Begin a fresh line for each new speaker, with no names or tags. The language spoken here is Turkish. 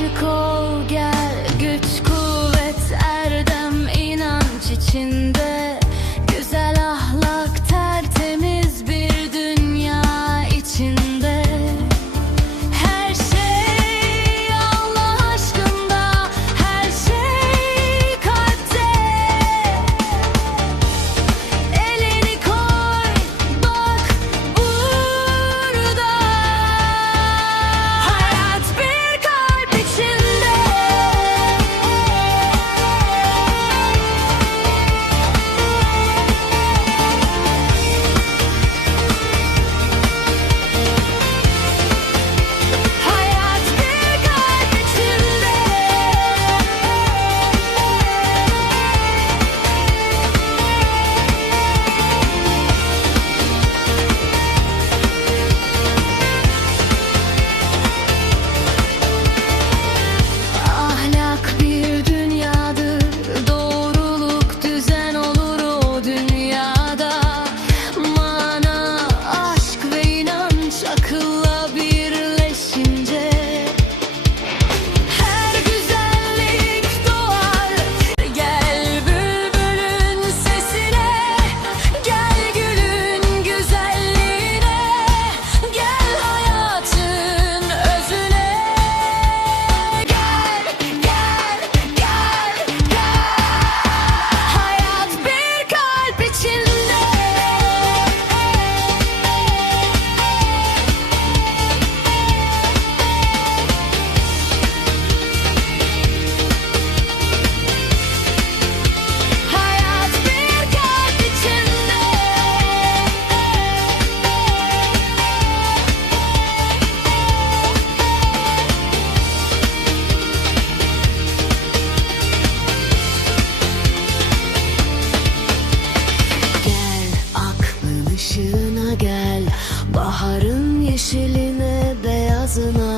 aşık ol gel. Güç kuvvet erdem inanç içinde. enough.